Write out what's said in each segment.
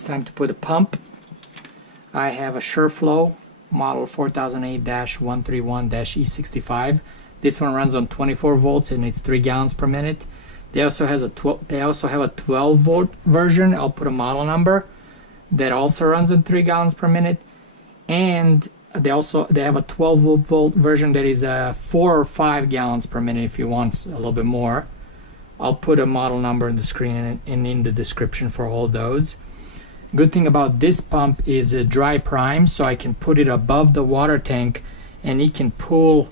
It's time to put a pump. I have a Shurflo model 4008-131-E65. This one runs on 24 volts and it's 3 gallons per minute. They also have a 12 volt version. I'll put a model number that also runs on 3 gallons per minute. And they have a 12 volt version that is 4 or 5 gallons per minute if you want a little bit more. I'll put a model number on the screen and in the description for all those. Good thing about this pump is a dry prime, so I can put it above the water tank and it can pull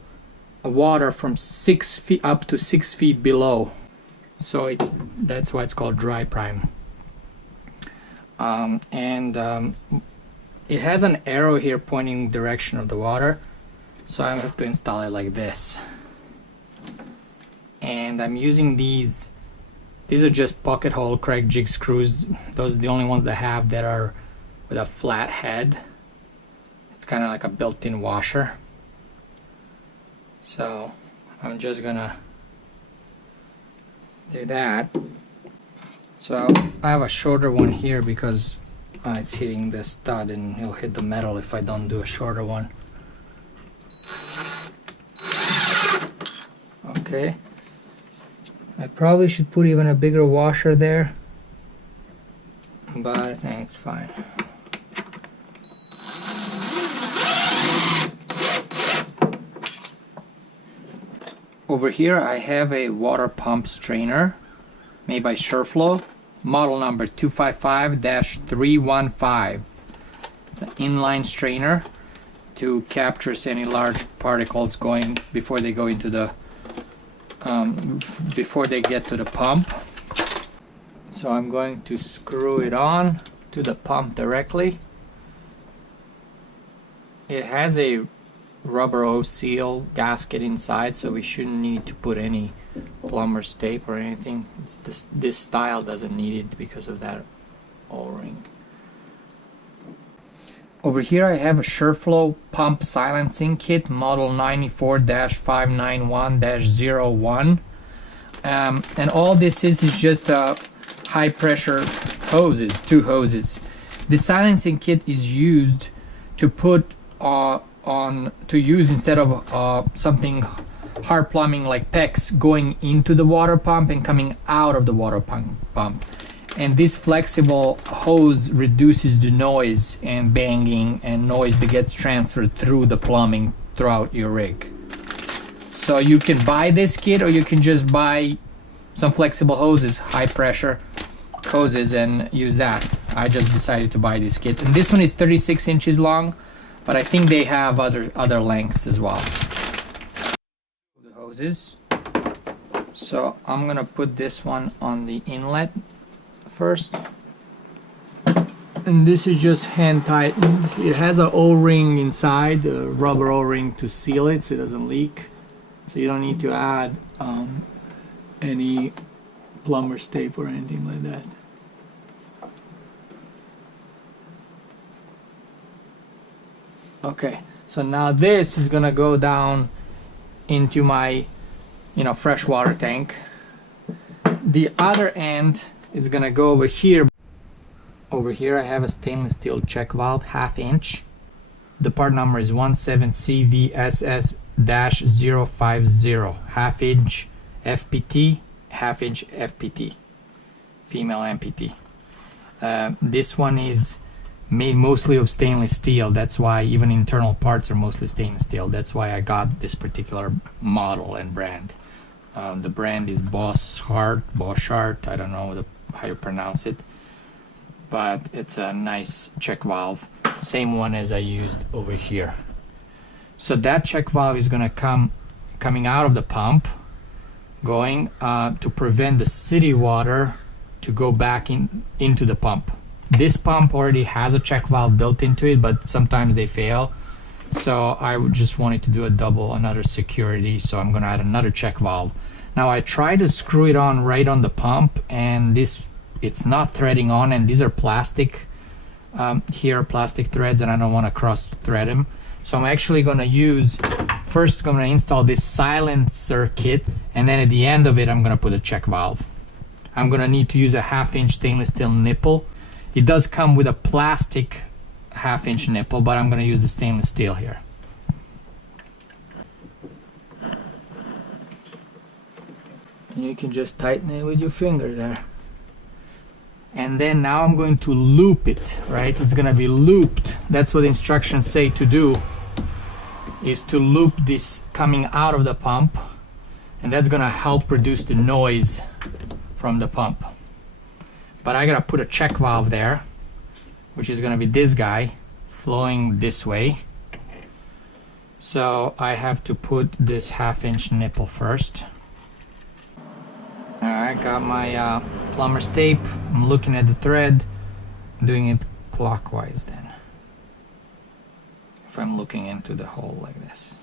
water from 6 feet up to 6 feet below. So that's why it's called dry prime. It has an arrow here pointing direction of the water, so I have to install it like this. And I'm using these are just pocket hole Craig jig screws. Those are the only ones I have that are with a flat head. It's kind of like a built-in washer. So I'm just gonna do that. So I have a shorter one here because it's hitting the stud and it'll hit the metal if I don't do a shorter one. Okay. I probably should put even a bigger washer there, but I think it's fine. Over here I have a water pump strainer made by Shurflo, model number 255-315. It's an inline strainer to capture any large particles going before they go into the before they get to the pump. So I'm going to screw it on to the pump directly. It has a rubber O-seal gasket inside, so we shouldn't need to put any plumber's tape or anything. This style doesn't need it because of that O-ring. Over here I have a Shurflo Pump Silencing Kit, model 94-591-01. And all this is just high pressure hoses, 2 hoses. The silencing kit is used to put instead of something hard plumbing like PEX going into the water pump and coming out of the water pump. And this flexible hose reduces the noise and banging and noise that gets transferred through the plumbing throughout your rig. So you can buy this kit, or you can just buy some flexible hoses, high pressure hoses, and use that. I just decided to buy this kit. And this one is 36 inches long, but I think they have other lengths as well. The hoses. So I'm gonna put this one on the inlet first, and this is just hand tightened. It has an O-ring inside, a rubber O-ring to seal it so it doesn't leak, so you don't need to add any plumber's tape or anything like that. Okay, so now this is gonna go down into my freshwater tank. The other end is gonna go over here. Over here I have a stainless steel check valve, 1/2 inch. The part number is 17CVSS-050, 1/2 inch FPT, 1/2 inch FPT, female MPT. This one is made mostly of stainless steel. That's why even internal parts are mostly stainless steel. That's why I got this particular model and brand. The brand is Boschart, I don't know how you pronounce it, but it's a nice check valve, same one as I used over here. So that check valve is going to coming out of the pump, going to prevent the city water to go back into the pump. This pump already has a check valve built into it, but sometimes they fail, so I just wanted to do another security, so I'm going to add another check valve. Now I tried to screw it on right on the pump, and it's not threading on, and these are plastic plastic threads, and I don't want to cross thread them. So I'm actually going to first I'm going to install this silencer kit, and then at the end of it I'm going to put a check valve. I'm going to need to use a 1/2 inch stainless steel nipple. It does come with a plastic 1/2" nipple, but I'm going to use the stainless steel here. And you can just tighten it with your finger there. And then now I'm going to loop it, right? It's going to be looped. That's what the instructions say to do, is to loop this coming out of the pump, and that's going to help reduce the noise from the pump. But I got to put a check valve there, which is going to be this guy flowing this way. So I have to put this 1/2" nipple first. Alright, got my plumber's tape. I'm looking at the thread, doing it clockwise then. If I'm looking into the hole like this.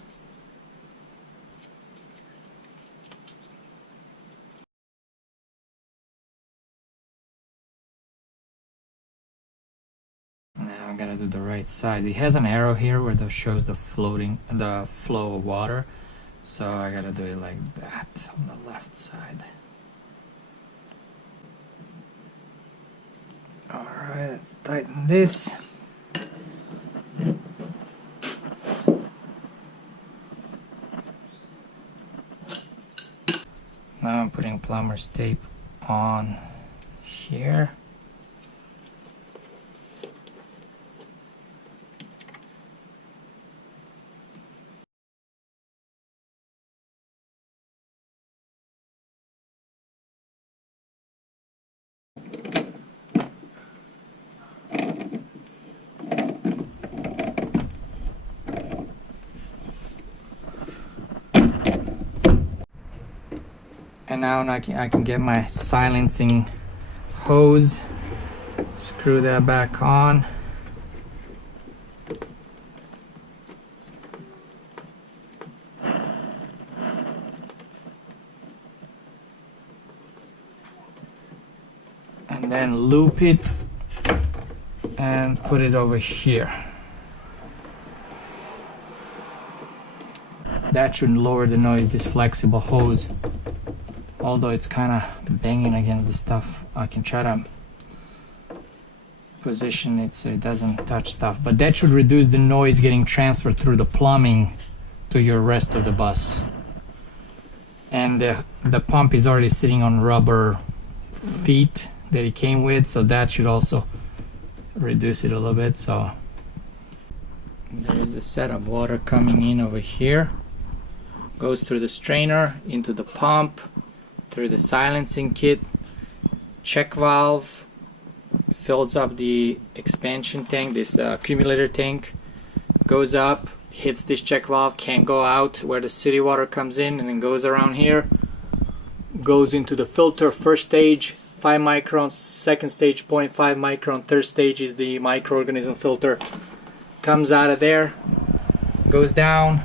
Now I gotta do the right side. It has an arrow here where that shows the flow of water. So I gotta do it like that on the left side. Alright, let's tighten this. Now I'm putting plumber's tape on here. And now I can get my silencing hose, screw that back on. And then loop it and put it over here. That should lower the noise, this flexible hose. Although it's kind of banging against the stuff, I can try to position it so it doesn't touch stuff. But that should reduce the noise getting transferred through the plumbing to your rest of the bus. And the pump is already sitting on rubber feet that it came with, so that should also reduce it a little bit. So there's the set of water coming in over here. Goes through the strainer, into the pump, through the silencing kit, check valve, fills up the expansion tank, this accumulator tank, goes up, hits this check valve, can't go out where the city water comes in, and then goes around here, goes into the filter, first stage 5 microns, second stage 0.5 micron, third stage is the microorganism filter, comes out of there, goes down,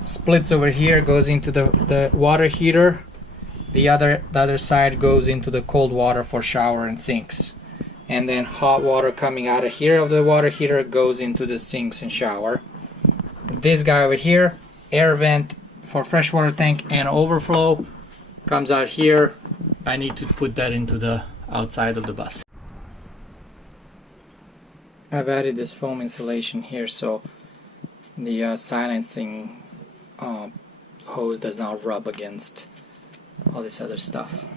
splits over here, goes into the water heater. The other side goes into the cold water for shower and sinks. And then hot water coming out of here of the water heater goes into the sinks and shower. This guy over here, air vent for freshwater tank and overflow, comes out here. I need to put that into the outside of the bus. I've added this foam insulation here so the silencing hose does not rub against all this other stuff.